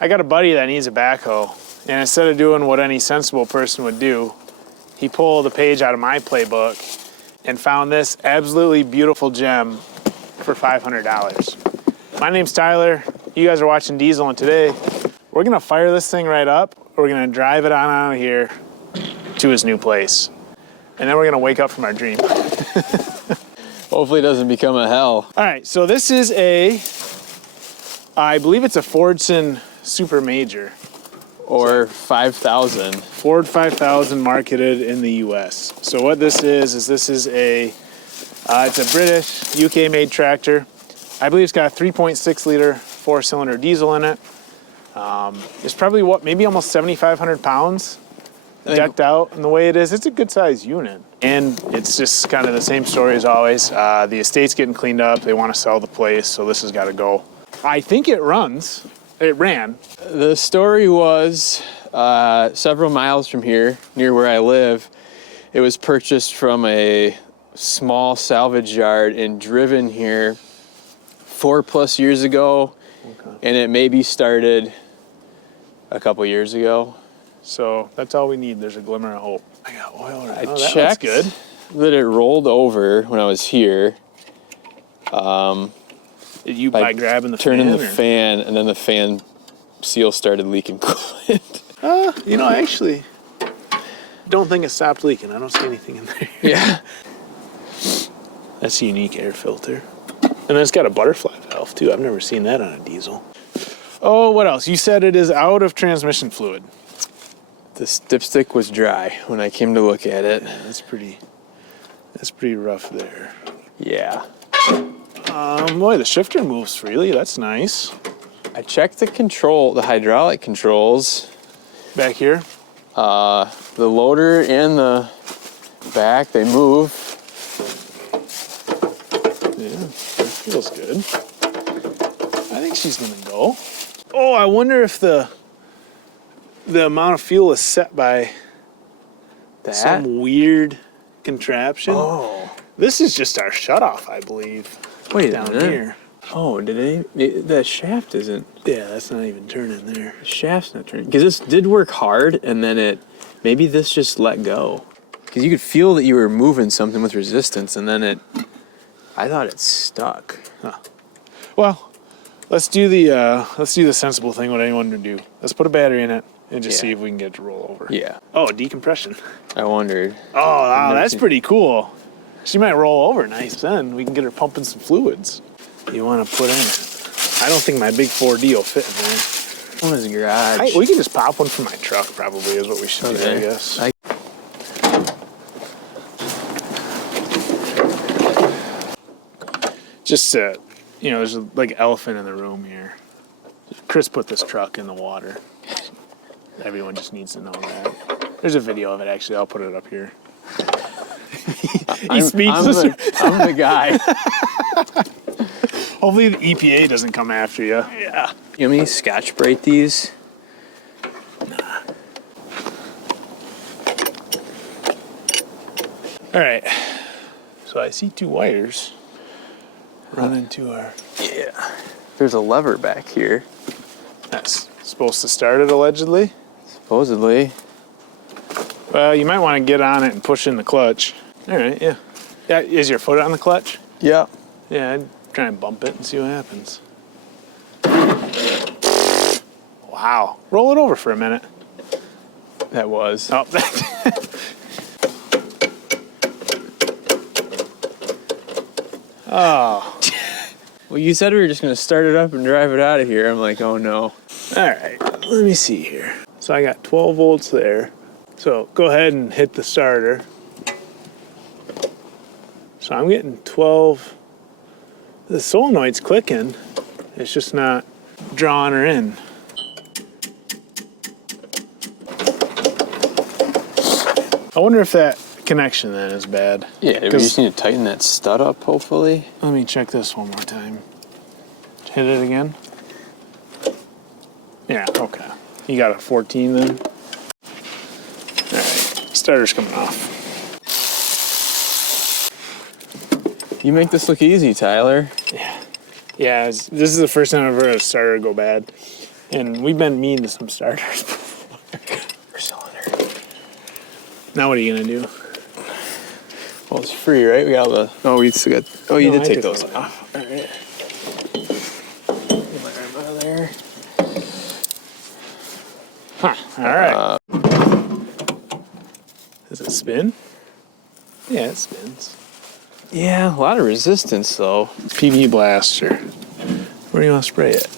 I got a buddy that needs a backhoe, and instead of doing what any sensible person would do, he pulled a page out of my playbook and found this absolutely beautiful gem for $500. My name's Tyler. You guys are watching Diesel, and today we're gonna fire this thing right up. We're gonna drive it on out of here to his new place, and then we're gonna wake up from our dream. Hopefully it doesn't become a hell. All right, so this is I believe it's a Fordson Super Major. Or 5,000. Ford 5000 marketed in the US. So what this is this is it's a British, UK made tractor. I believe it's got a 3.6 liter 4-cylinder diesel in it. It's probably maybe almost 7,500 pounds decked out. And the way it is, it's a good sized unit. And it's just kind of the same story as always. The estate's getting cleaned up. They want to sell the place, so this has got to go. I think it ran. The story was several miles from here, near where I live. It was purchased from a small salvage yard and driven here 4+ years ago. Okay. And it maybe started a couple years ago. So that's all we need. There's a glimmer of hope. I got oil right now. I checked that it rolled over when I was here. Did you by grabbing the turning the fan, and then the fan seal started leaking coolant? You know, I actually don't think it stopped leaking. I don't see anything in there. Yeah. That's a unique air filter. And then it's got a butterfly valve too. I've never seen that on a diesel. Oh, what else? You said it is out of transmission fluid. The dipstick was dry when I came to look at it. Yeah, that's pretty rough there. Yeah. Boy, the shifter moves freely. That's nice. I checked the hydraulic controls. Back here? The loader and the back, they move. Yeah, that feels good. I think she's gonna go. Oh, I wonder if the amount of fuel is set by some weird contraption. Oh. This is just our shutoff, I believe. Wait down a minute. Here. Oh, the shaft isn't. Yeah, that's not even turning there. The shaft's not turning. Because this did work hard, and then maybe this just let go. Because you could feel that you were moving something with resistance, and then I thought it stuck. Huh. Well, let's do the sensible thing what anyone would do. Let's put a battery in it and just see if we can get it to roll over. Yeah. Oh, decompression. I wondered. Oh, wow, that's pretty cool. She might roll over nice then. We can get her pumping some fluids. You want to put in it. I don't think my big 4D will fit in there. One is a garage. We can just pop one from my truck probably is what we should do, I guess. Just, there's like an elephant in the room here. Chris put this truck in the water. Everyone just needs to know that. There's a video of it, actually. I'll put it up here. I'm the guy. Hopefully the EPA doesn't come after you. Yeah. You want me to Scotch Brite these? Nah. All right. So I see 2 wires running to our... Yeah. There's a lever back here. That's supposed to start it, allegedly? Supposedly. Well, you might want to get on it and push in the clutch. All right, yeah. Yeah, is your foot on the clutch? Yeah. Yeah, I'd try and bump it and see what happens. Wow. Roll it over for a minute. That was. Oh. Oh. Well, you said we were just going to start it up and drive it out of here. I'm like, oh no. All right, let me see here. So I got 12 volts there. So go ahead and hit the starter. So I'm getting 12. The solenoid's clicking. It's just not drawing her in. I wonder if that connection then is bad. Yeah, we just need to tighten that stud up, hopefully. Let me check this one more time. Hit it again. Yeah, okay. You got a 14 then? All right, starter's coming off. You make this look easy, Tyler. Yeah. Yeah, this is the first time I've ever had a starter go bad. And we've been mean to some starters before. Per cylinder. Now what are you gonna do? Well, it's free, right? We got all the. Oh, we still got. Oh, you No, did I take took those those off. All right. Get my arm out of there. Huh. All right. Does it spin? Yeah, it spins. Yeah, a lot of resistance though. PV blaster. Where do you want to spray it?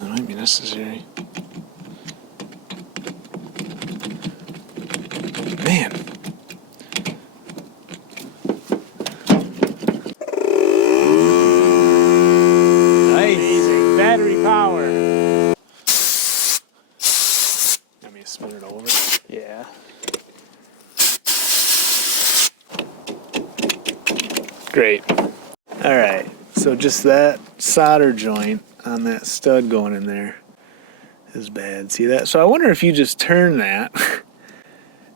That might be necessary. Man. Nice. Amazing battery power. Let me spin it over. Yeah. Great. All right. So just that solder joint on that stud going in there is bad. See that? So I wonder if you just turn that,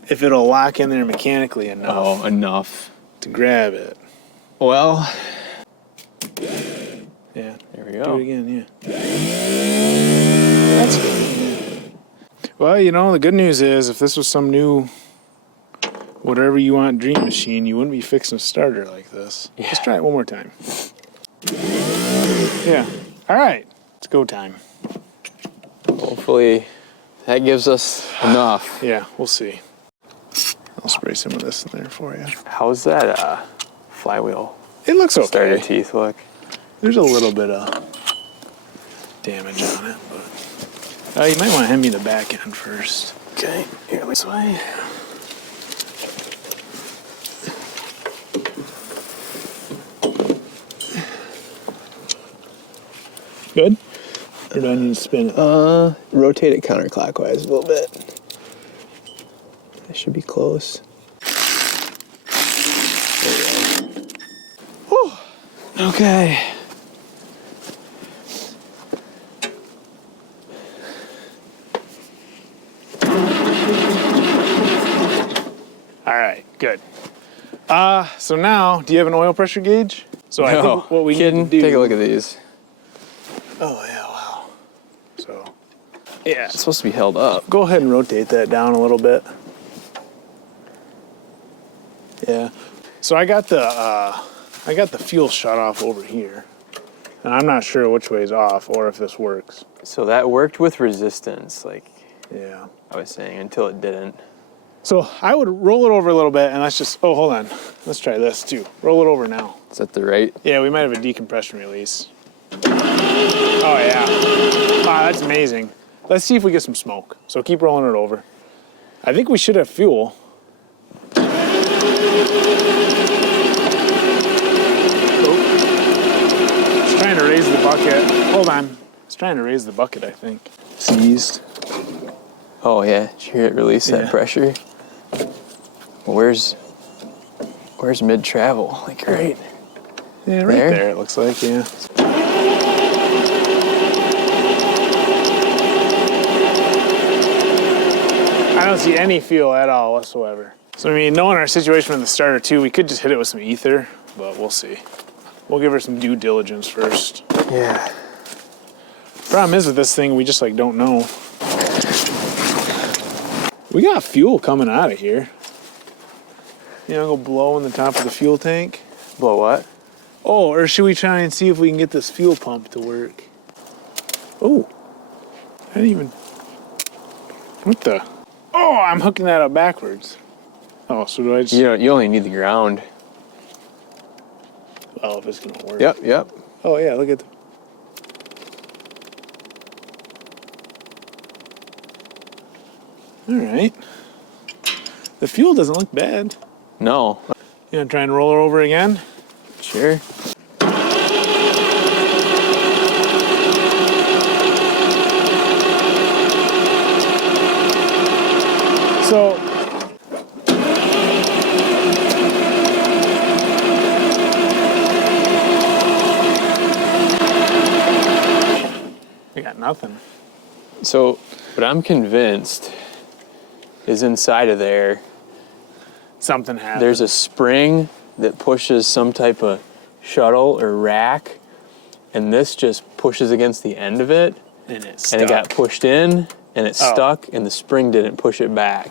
if it'll lock in there mechanically enough Oh, enough. to grab it. Well, Yeah. there we Do go. it again, yeah. That's good. Yeah. Well, you know, the good news is if this was some new whatever you want dream machine, you wouldn't be fixing a starter like this. Yeah. Let's try it one more time. Yeah. All right. It's go time. Hopefully, that gives us enough. Yeah, we'll see. I'll spray some of this in there for you. How's that flywheel It looks starter okay. teeth look? There's a little bit of damage on it, but you might want to hand me the back end first. Okay, here, this way. Good? Or do I need to spin it? Rotate it counterclockwise a little bit. That should be close. There we go. Whew. Okay. All right, good. So now, do you have an oil pressure gauge? So I think what we kidding? need to do. Take a look at these. Oh yeah, wow. So yeah, It's supposed to be held up. go ahead and rotate that down a little bit. Yeah. So I got the fuel shut off over here, and I'm not sure which way is off or if this works. So that worked with resistance, like Yeah. I was saying, until it didn't. So I would roll it over a little bit, and let's just. Oh, hold on. Let's try this too. Roll it over now. Is that the right? Yeah, we might have a decompression release. Oh yeah. Wow, that's amazing. Let's see if we get some smoke. So keep rolling it over. I think we should have fuel. It's trying to raise the bucket. Hold on. It's trying to raise the bucket, I think. Seized. Oh yeah, did you hear it release that Yeah. pressure? Where's mid travel? Like right. Yeah, right There? there it looks like, yeah. I don't see any fuel at all whatsoever. So, I mean, knowing our situation with the starter too, we could just hit it with some ether, but we'll see. We'll give her some due diligence first. Yeah. Problem is with this thing, we just like don't know. We got fuel coming out of here. You know, go blow in the top of the fuel tank. Blow what? Oh, or should we try and see if we can get this fuel pump to work? Oh, I didn't even. What the? Oh, I'm hooking that up backwards. Oh, so do I just? You only need the ground. Well, if it's gonna work. Yep. Oh yeah, look at the. All right. The fuel doesn't look bad. No. You gonna try and roll her over again? Sure. So. We got nothing. So what I'm convinced is inside of there, Something happened. there's a spring that pushes some type of shuttle or rack and this just pushes against the end of it, And and it got pushed in, and it stuck, and the spring didn't push it back.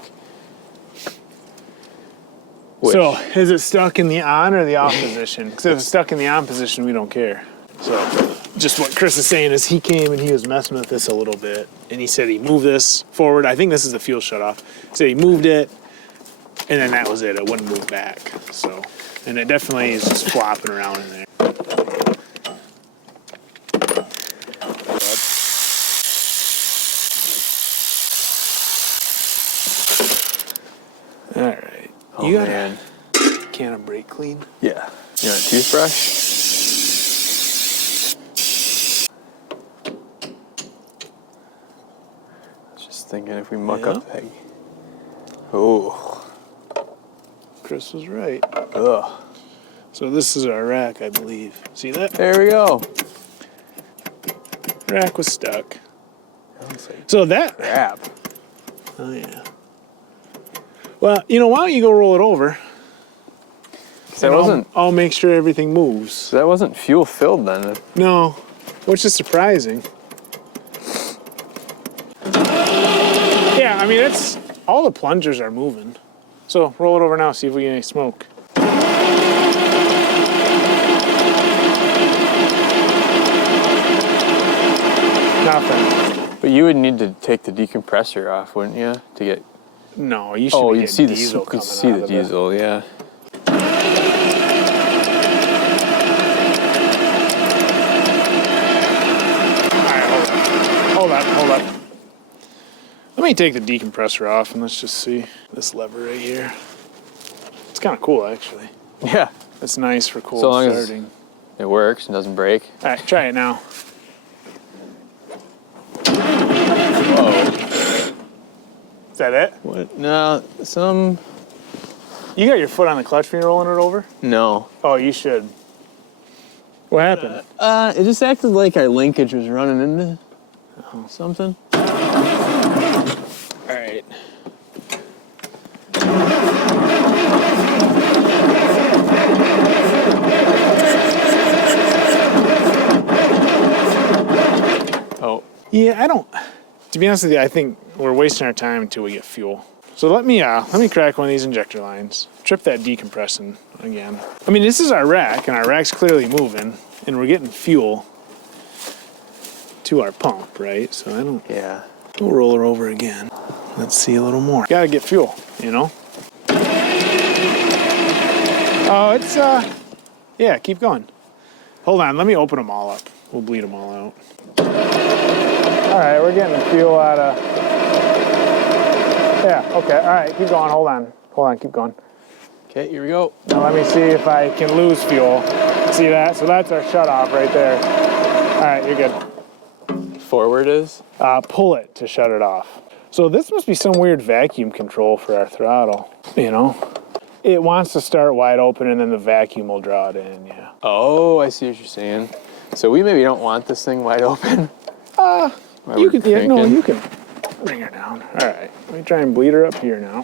So, is it stuck in the on or the off position? Because if it's stuck in the on position, we don't care. So, just what Chris is saying is he came and he was messing with this a little bit, and he said he moved this forward. I think this is the fuel shutoff. So he moved it, and then that was it. It wouldn't move back. So, and it definitely is just flopping around in there. All right. Oh, You got man. a can of brake clean? Yeah. You want a toothbrush? Just thinking if we muck up that. Oh. Chris was right. Ugh. So this is our rack, I believe. See that? There we go. Rack was stuck. That like So that. crap. Oh yeah. Well, you know, why don't you go roll it over? That wasn't. I'll make sure everything moves. So that wasn't fuel filled then. No, which is surprising. Yeah, I mean it's all the plungers are moving. So roll it over now. See if we get any smoke. Nothing. But you would need to take the decompressor off, wouldn't you, to get? No, you should. Oh, be you getting see the diesel you coming see out the of diesel, yeah. Hold up. Let me take the decompressor off and let's just see this lever right here. It's kind of cool, actually. Yeah. It's nice for cold So long as starting. it works and doesn't break. All right, try it now. Whoa. Is that it? What? No, some. You got your foot on the clutch when you're rolling it over? No. Oh, you should. What happened? It just acted like our linkage was running into something. All right. Oh. Yeah, I don't. To be honest with you, I think we're wasting our time until we get fuel. So let me crack one of these injector lines. Trip that decompressing again. I mean, this is our rack, and our rack's clearly moving, and we're getting fuel to our pump, right? So I don't. Yeah. We'll roll her over again. Let's see a little more. Gotta get fuel, you know? Oh, it's, yeah, keep going. Hold on, let me open them all up. We'll bleed them all out. All right, we're getting fuel out of, yeah, okay, all right, keep going, hold on, keep going. Okay, here we go. Now let me see if I can lose fuel. See that? So that's our shutoff right there. All right, you're good. Forward is? Pull it to shut it off. So this must be some weird vacuum control for our throttle, you know? It wants to start wide open and then the vacuum will draw it in, yeah. Oh, I see what you're saying. So we maybe don't want this thing wide open? You can, yeah, no, you can bring her down. All right, let me try and bleed her up here now.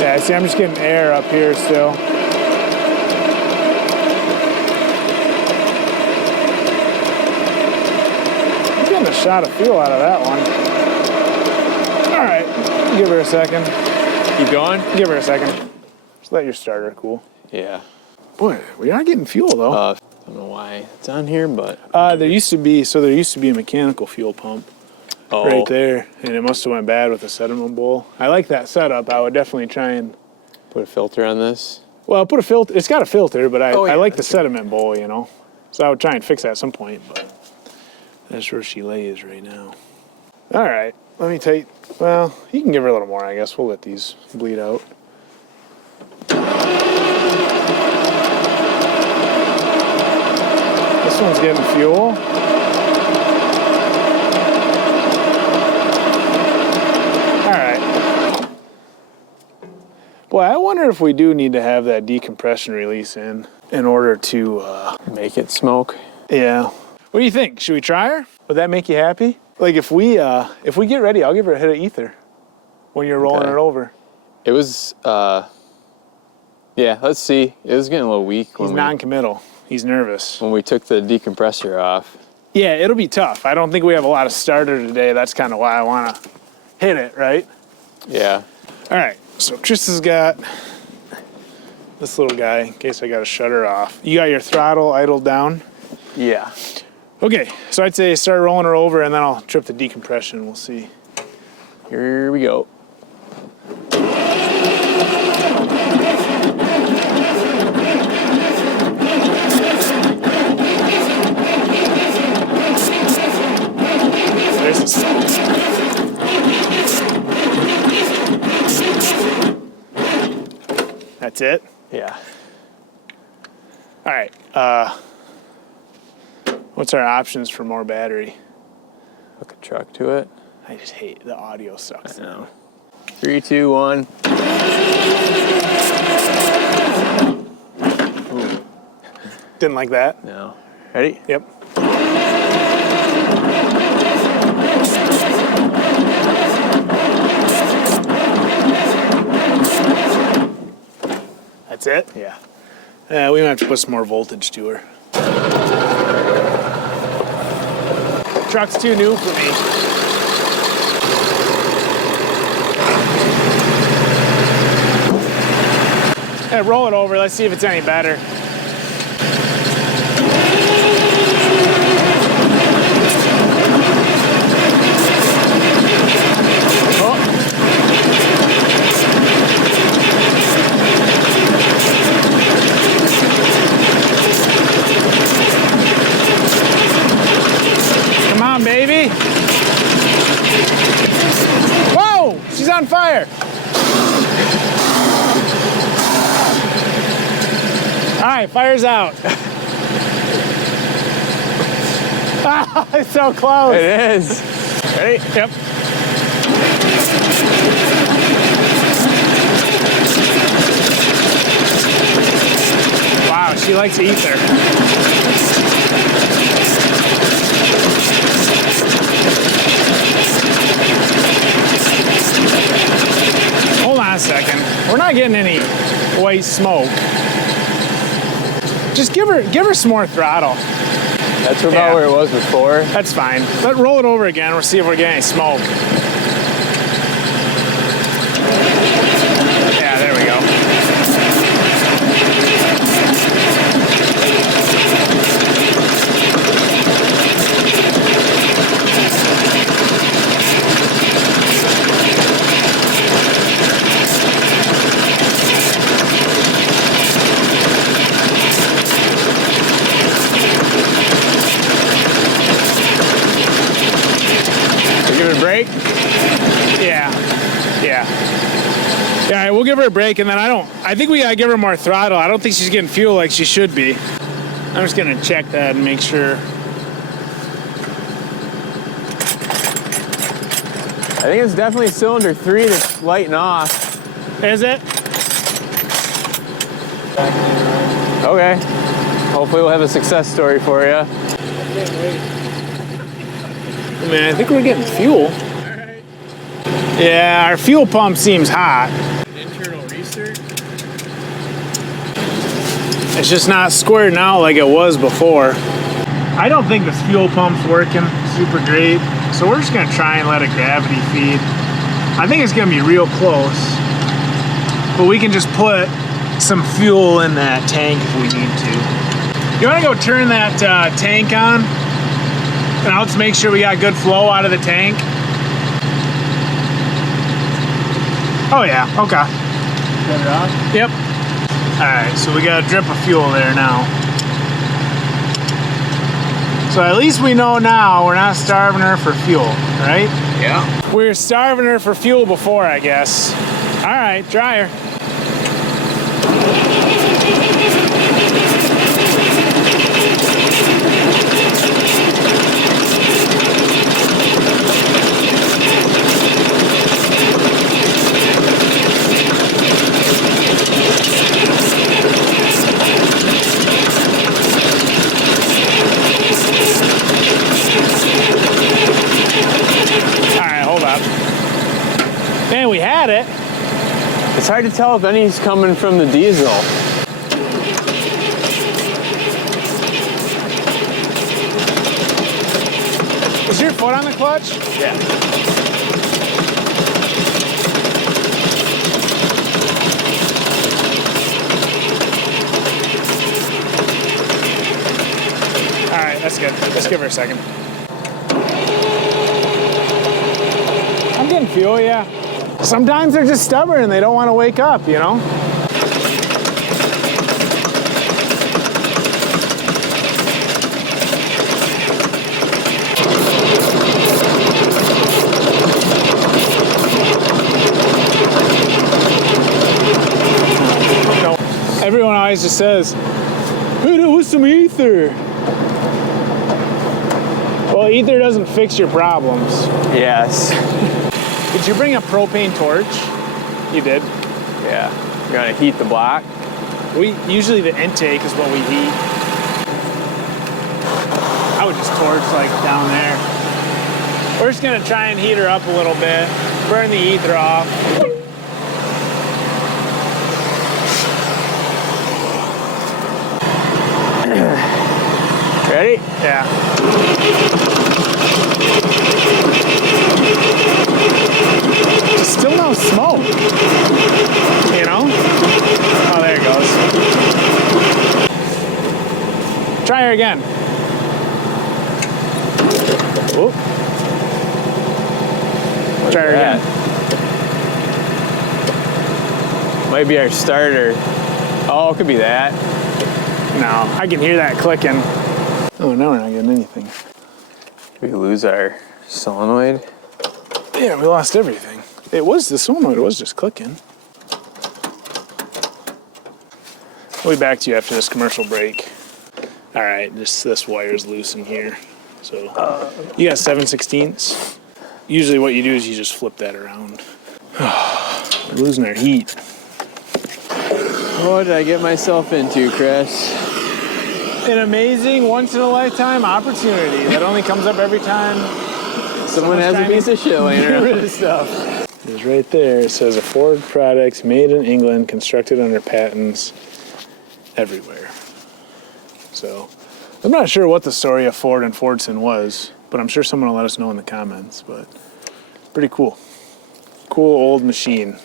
Yeah, see, I'm just getting air up here still. A shot of fuel out of that one. All right, give her a second. Keep going? Give her a second. Just let your starter cool. Yeah. Boy, we are getting fuel though. I don't know why it's on here, but. There used to be a mechanical fuel pump right there, and it must have went bad with the sediment bowl. I like that setup. I would definitely try and put a filter on this. Well, put a filter. It's got a filter, but I like the true. sediment bowl, you know. So I would try and fix that at some point, but. That's where she lays right now. All right, let me take, well, you can give her a little more, I guess. We'll let these bleed out. This one's getting fuel. All right. Boy, I wonder if we do need to have that decompression release in order to make it smoke. Yeah. What do you think? Should we try her? Would that make you happy? Like if we get ready, I'll give her a hit of ether when you're rolling it over. It was Yeah, let's see. It was getting a little weak He's non-committal. He's nervous. when we took the decompressor off. Yeah, it'll be tough. I don't think we have a lot of starter today. That's kind of why I want to hit it, right? Yeah. All right, so Chris has got this little guy in case I got to shut her off. You got your throttle idled down? Yeah. Okay, so I'd say start rolling her over and then I'll trip the decompression. We'll see. Here we go. There's the stall. That's it? Yeah. All right. What's our options for more battery? Hook a truck to it. I just hate the audio sucks. I know. 3, 2, 1. Ooh. Didn't like that? No. Ready? Yep. That's it? Yeah. We might have to put some more voltage to her. Truck's too new for me. Hey, roll it over. Let's see if it's any better. Come on, baby. Whoa, she's on fire. All right, fire's out. Ah, it's so close. It is. Ready? Yep. Wow, she likes ether. Hold on a second. We're not getting any white smoke. Just give her some more throttle. That's about Yeah. where it was before. That's fine. Let's roll it over again. We'll see if we're getting any smoke. Yeah, there we go. Give it a break. Yeah. Yeah. Yeah, all right, we'll give her a break, and then I think we gotta give her more throttle. I don't think she's getting fuel like she should be. I'm just gonna check that and make sure. I think it's definitely cylinder 3 that's lighting off. Is it? Okay. Hopefully we'll have a success story for you. I mean, I think we're getting fuel. Yeah, our fuel pump seems hot. Internal research. It's just not squirting out like it was before. I don't think this fuel pump's working super great, so we're just gonna try and let it gravity feed. I think it's gonna be real close, but we can just put some fuel in that tank if we need to. You wanna go turn that tank on? And I'll just make sure we got good flow out of the tank. Oh yeah, okay. Shut it off. Yep. All right, so we got a drip of fuel there now. So at least we know now we're not starving her for fuel, right? Yeah. We were starving her for fuel before, I guess. All right, dry her. Man, we had it. It's hard to tell if any's coming from the diesel. Is your foot on the clutch? Yeah. All right, that's good. Let's give her a second. I'm getting fuel, yeah. Sometimes they're just stubborn and they don't want to wake up, you know? No. Everyone always just says, hey, that was some ether. Well, ether doesn't fix your problems. Yes. Did you bring a propane torch? You did? Yeah. You're gonna heat the block? Usually the intake is what we heat. I would just torch like down there. We're just gonna try and heat her up a little bit, burn the ether off. Ready? Yeah. Still no smoke, you know? Oh, there it goes. Try her again. Whoop. Try her again. Might be our starter. Oh, it could be that. No, I can hear that clicking. Oh, now we're not getting anything. Did we lose our solenoid? Yeah, we lost everything. It was the solenoid, it was just clicking. We'll be back to you after this commercial break. All right, this wire's loose in here. So you got 7/16. Usually what you do is you just flip that around. We're losing our heat. What did I get myself into, Chris? An amazing once-in-a-lifetime opportunity that only comes up every time Someone has a piece of shit laying get around. rid of stuff. It's right there. It says a Ford product made in England, constructed under patents everywhere. So I'm not sure what the story of Ford and Fordson was, but I'm sure someone will let us know in the comments. But pretty cool. Cool old machine.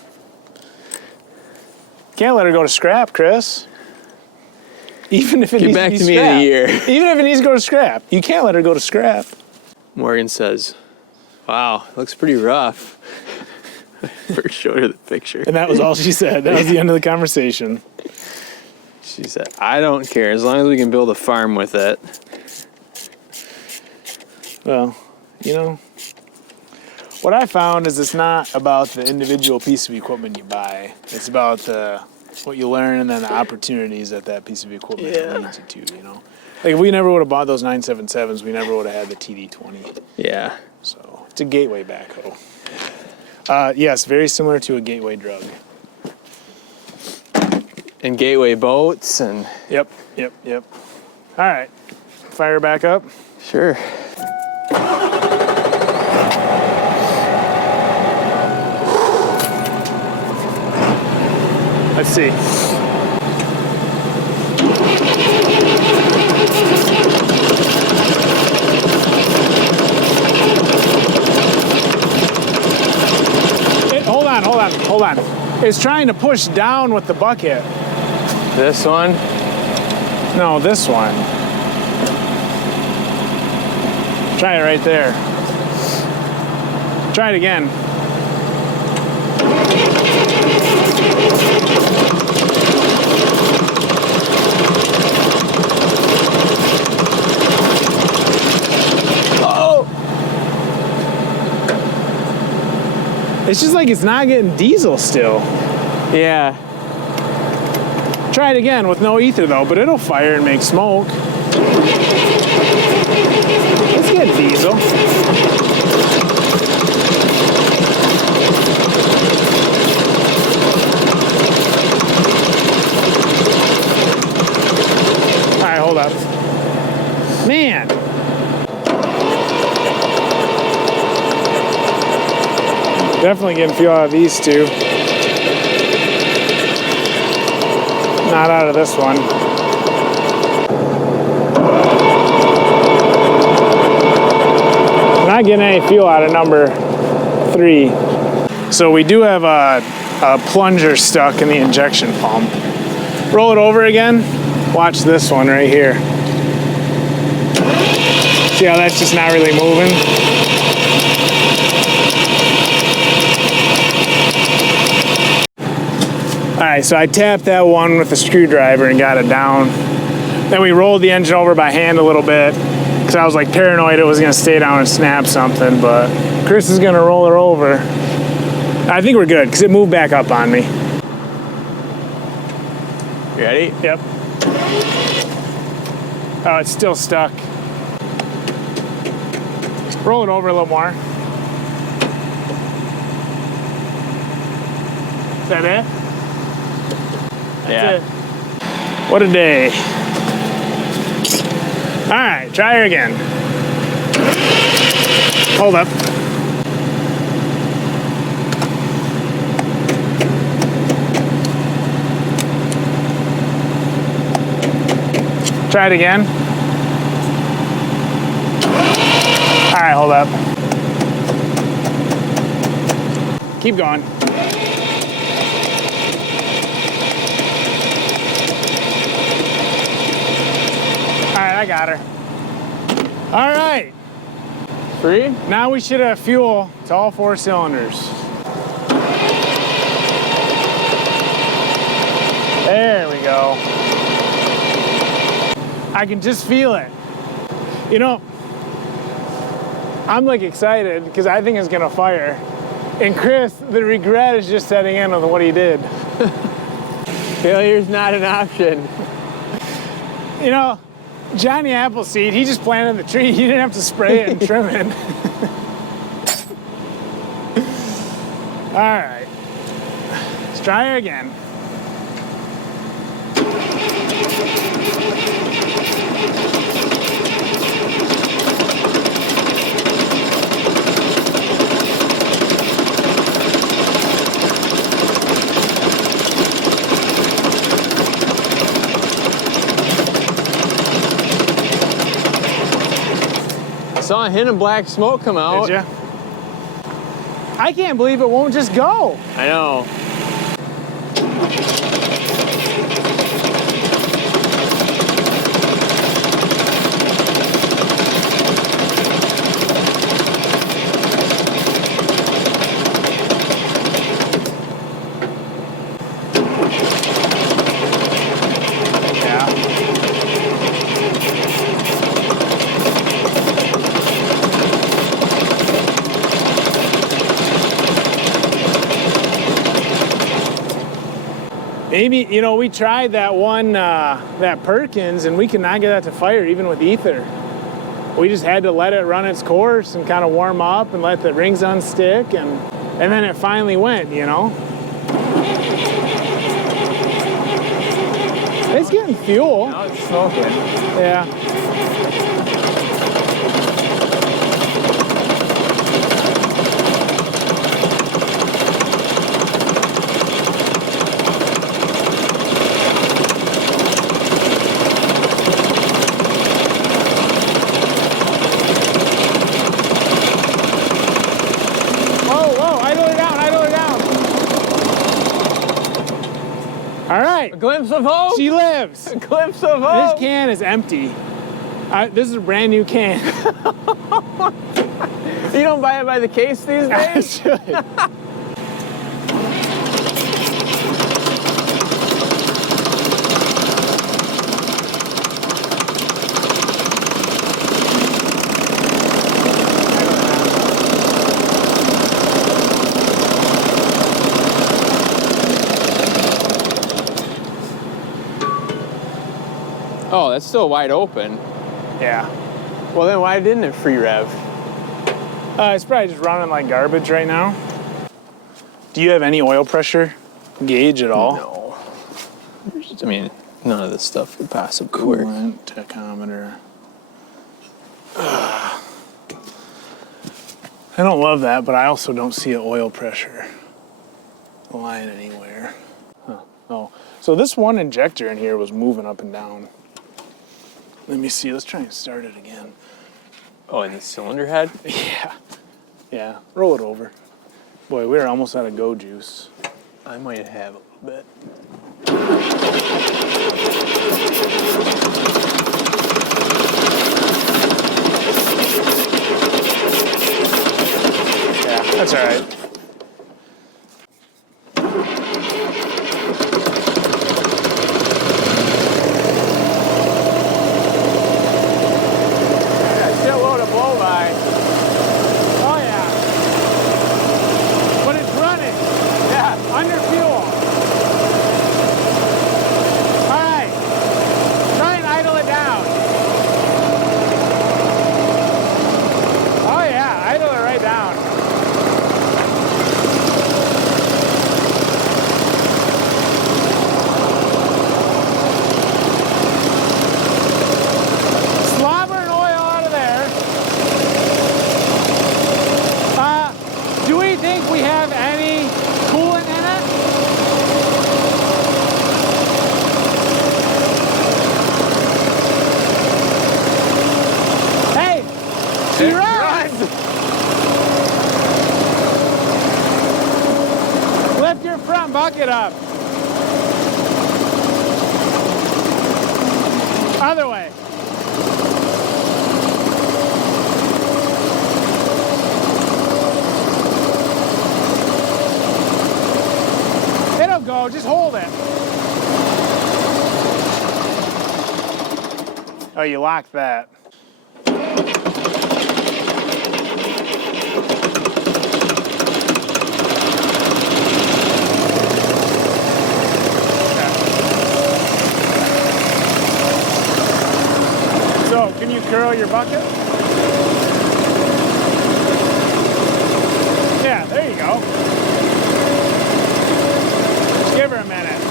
Can't let her go to scrap, Chris. Even if it needs back to be to me scrap. in a year. Even if it needs to go to scrap, you can't let her go to scrap. Morgan says, wow, looks pretty rough. First showed her the picture. And that was all she said. That was the end of the conversation. She said, I don't care as long as we can build a farm with it. Well, you know, what I found is it's not about the individual piece of equipment you buy. It's about what you learn and then the opportunities that piece of equipment leads you to, you know. Like if we never would have bought those 977s, we never would have had the TD20. Yeah. So it's a gateway backhoe. Yes, very similar to a gateway drug. And gateway boats and... Yep. All right, fire back up. Sure. Let's see. Hold on. It's trying to push down with the bucket. This one? No, this one. Try it right there. Try it again. Oh! It's just like it's not getting diesel still. Yeah. Try it again with no ether though, but it'll fire and make smoke. Let's get diesel. All right, hold up. Man. Definitely getting fuel out of these two. Not out of this one. Not getting any fuel out of number 3. So we do have a plunger stuck in the injection pump. Roll it over again. Watch this one right here. See how that's just not really moving? All right, so I tapped that one with a screwdriver and got it down. Then we rolled the engine over by hand a little bit because I was like paranoid it was gonna stay down and snap something, but Chris is gonna roll her over. I think we're good because it moved back up on me. You ready? Yep. Oh, it's still stuck. Roll it over a little more. Is that it? Yeah. That's it. What a day. All right, try her again. Hold up. Try it again. All right, hold up. Keep going. All right, I got her. All right. 3? Now we should have fuel to all 4 cylinders. There we go. I can just feel it. You know, I'm like excited because I think it's gonna fire. And Chris, the regret is just setting in with what he did. Failure's not an option. You know, Johnny Appleseed, he just planted the tree. He didn't have to spray it and trim it. All right, let's try her again. I saw a hint of black smoke come out. Did you? I can't believe it won't just go. I know. Maybe, you know, we tried that one, that Perkins, and we could not get that to fire even with ether. We just had to let it run its course and kind of warm up and let the rings unstick, and then it finally went, you know? It's getting fuel. Now it's smoking. Yeah. All right. A glimpse of hope. She lives. A glimpse of hope. This can is empty. This is a brand new can. You don't buy it by the case these days? I should. Oh, that's still wide open. Yeah. Well, then why didn't it free rev? It's probably just running like garbage right now. Do you have any oil pressure gauge at all? No. I mean, none of this stuff could possibly work. Coolant tachometer. I don't love that, but I also don't see an oil pressure line anywhere. Huh. Oh, so So this one injector in here was moving up and down. Let me see, let's try and start it again. Oh, and the cylinder head? Yeah. Yeah, roll it over. Boy, we were almost out of go juice. I might have a little bit. Yeah, that's all right. Yeah, still load of blow by. Oh yeah. But it's running. Yeah. Under fuel. All right. Try and idle it down. Oh yeah, idle it right down. Slobbering oil out of there. Do we think we have any coolant in it? Hey, she runs. Lift your front bucket up. Other way. It'll go, just hold it. Oh, you locked that. So, can you curl your bucket? Yeah, there you go. Just give her a minute.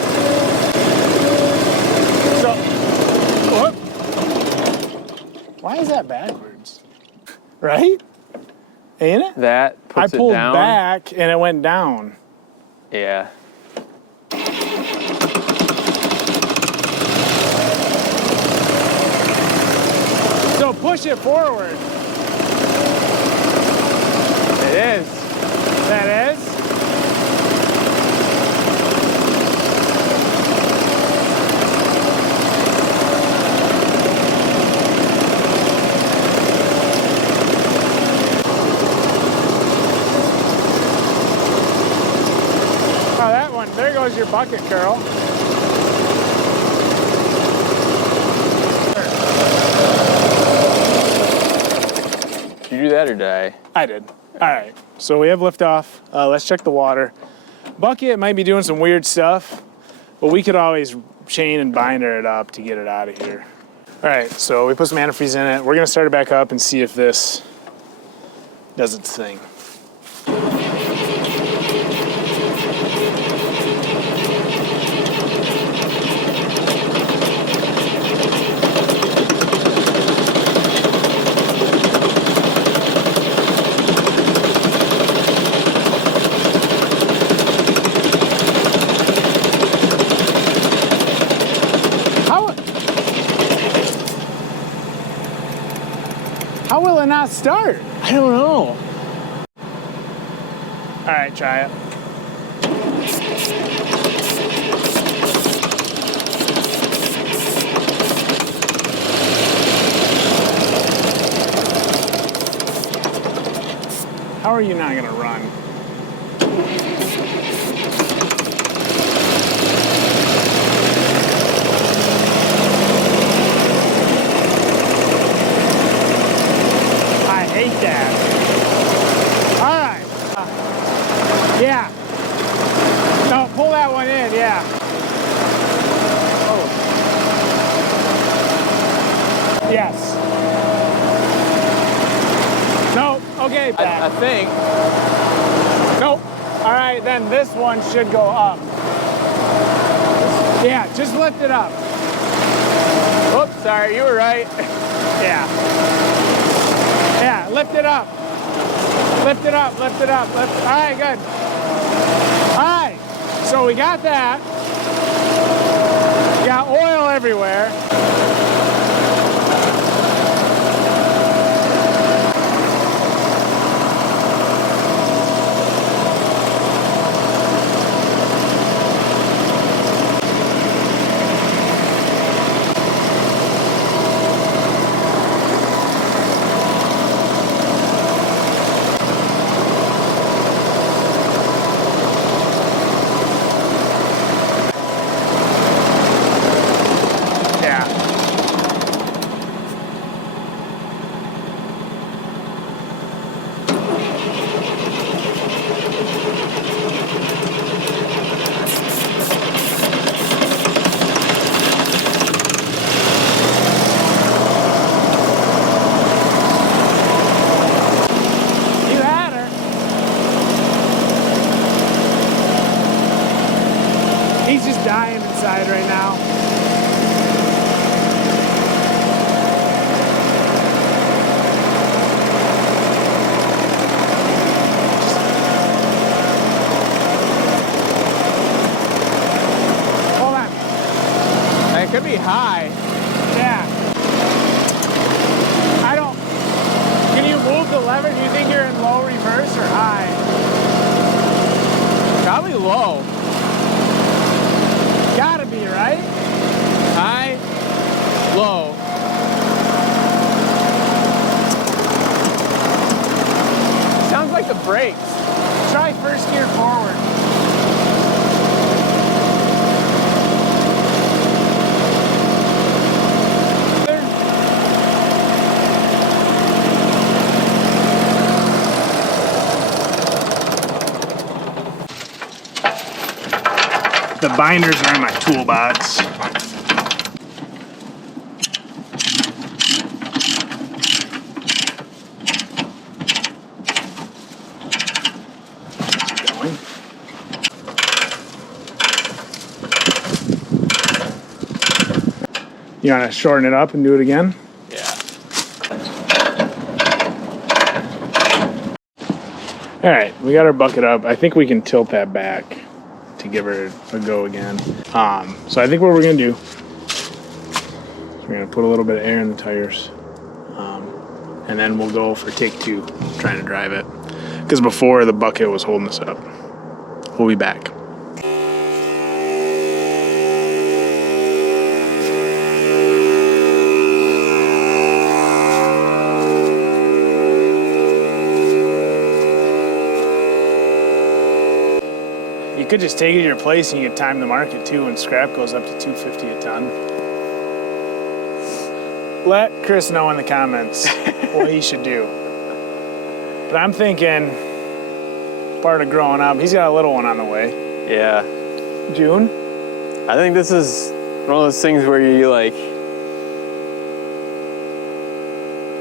So, whoop. Why is that backwards? Right? Ain't it? That puts I pulled it down. back and it went down. Yeah. So push it forward. It is. That is. Oh, that one. There goes your bucket, Carol. Did you do that or did I? I did. All right. So we have liftoff. Let's check the water. Bucket might be doing some weird stuff, but we could always chain and binder it up to get it out of here. All right. So we put some antifreeze in it. We're going to start it back up and see if this does its thing. How will it not start? I don't know. All right, try it. How are you not gonna run? I hate that. All right. Yeah. No, pull that one in, yeah. Oh. Yes. No, okay, back. I think. Nope. All right, then this one should go up. Yeah, just lift it up. Oops, sorry, you were right. Yeah. Yeah, lift it up. Lift it up, lift it up, lift it. All right, good. All right, so we got that. got oil everywhere. He's just dying inside right now. Hold on. It could be high. Yeah. I don't. Can you move the lever? Do you think you're in low reverse or high? Probably low. Gotta be, right? High, low. Sounds like the brakes. Try first gear forward. The binders are in my toolbox. Going. You want to shorten it up and do it again? Yeah. All right, we got our bucket up. I think we can tilt that back to give her a go again. So I think what we're gonna do, we're gonna put a little bit of air in the tires, and then we'll go for take two, trying to drive it. Because before the bucket was holding us up. We'll be back. You could just take it to your place and you could time the market too, and scrap goes up to $250 a ton. Let Chris know in the comments what he should do. But I'm thinking, part of growing up, he's got a little one on the way. Yeah. June? I think this is one of those things where you like,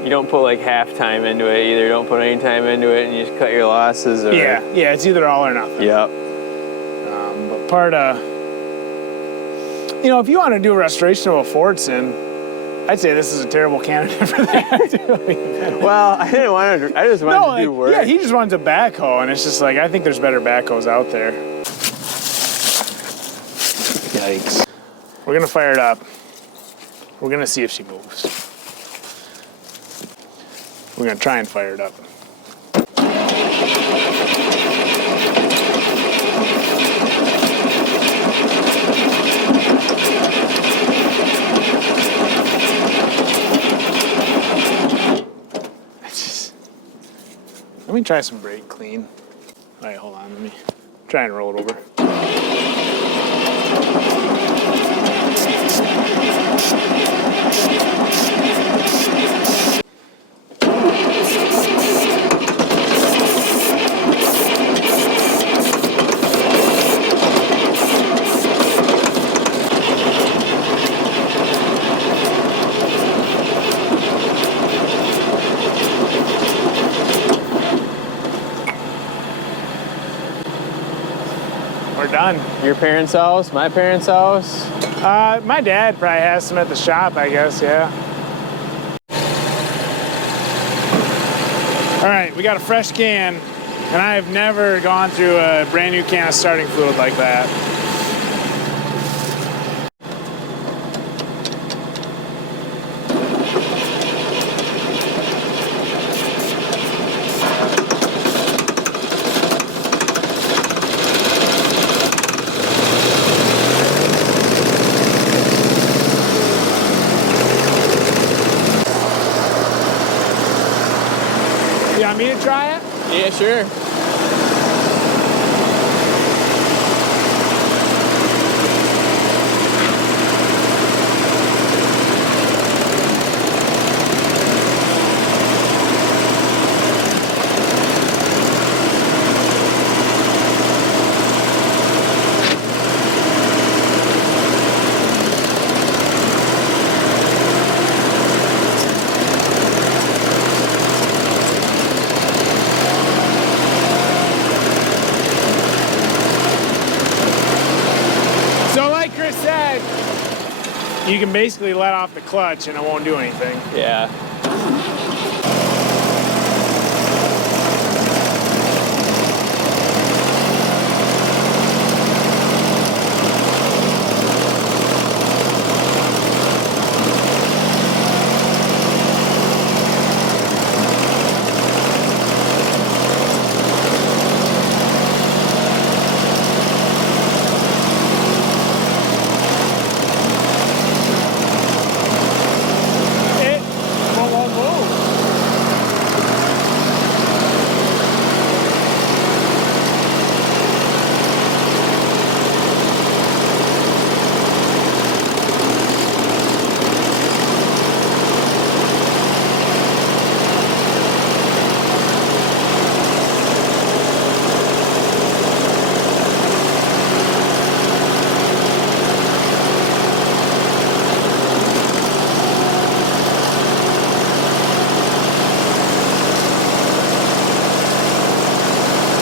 you don't put like half time into it either. You don't put any time into it and you just cut your losses. Or... Yeah, it's either all or nothing. Yep. But part of, if you want to do a restoration of a Fordson, I'd say this is a terrible candidate for that. Well, I didn't want to. I just wanted to do work. Yeah, he just wants a backhoe, and it's just like, I think there's better backhoes out there. Yikes. We're gonna fire it up. We're gonna see if she moves. We're gonna try and fire it up. Let me try some brake clean. All right, hold on. Let me try and roll it over. We're done. Your parents' house, my parents' house. My dad probably has some at the shop, I guess, yeah. All right, we got a fresh can, and I have never gone through a brand new can of starting fluid like that. You want me to try it? Yeah, sure. So like Chris said, you can basically let off the clutch and it won't do anything. Yeah. It won't move.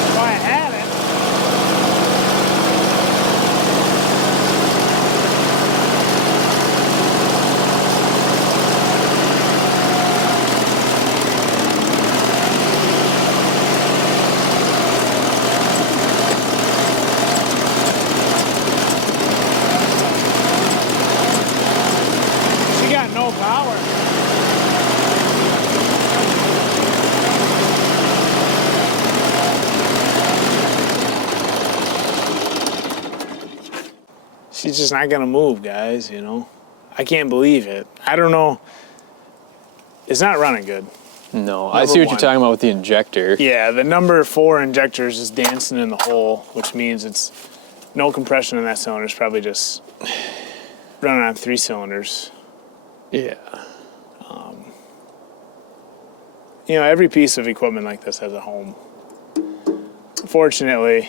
If I had it. She got no power. She's just not gonna move, guys, you know? I can't believe it. I don't know. It's not running good. No, I Number see what one. you're talking about with the injector. Yeah, the number 4 injector is just dancing in the hole, which means it's no compression in that cylinder. It's probably just running on 3 cylinders. Yeah. You know, every piece of equipment like this has a home. Fortunately,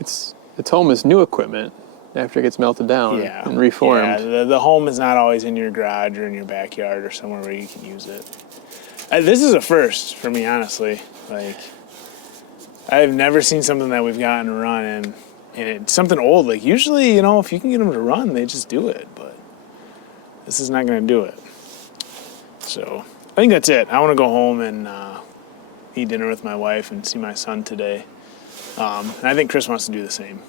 Its home is new equipment after it gets melted down yeah, and reformed. Yeah, the home is not always in your garage or in your backyard or somewhere where you can use it. This is a first for me, honestly. Like, I've never seen something that we've gotten to run, and it's something old. Like, usually, you know, if you can get them to run, they just do it. But this is not going to do it. So I think that's it. I want to go home and eat dinner with my wife and see my son today. And I think Chris wants to do the same.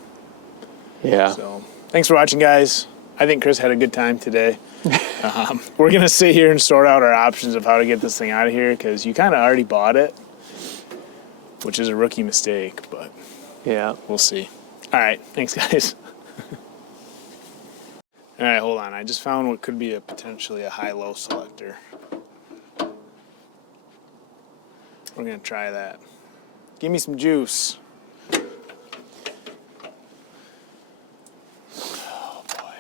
Yeah. So thanks for watching, guys. I think Chris had a good time today. We're going to sit here and sort out our options of how to get this thing out of here because you kind of already bought it, which is a rookie mistake, but Yeah. we'll see. All right. Thanks, guys. All right, hold on. I just found what could be potentially a high-low selector. We're going to try that. Give me some juice. Oh, boy.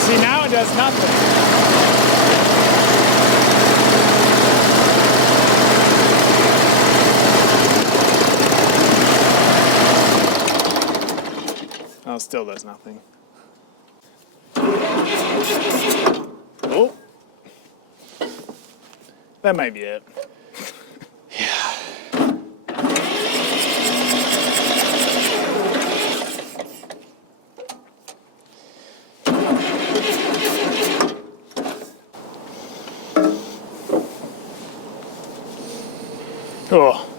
See, now it does nothing. Oh, it still does nothing. Oh. That might be it. Oh,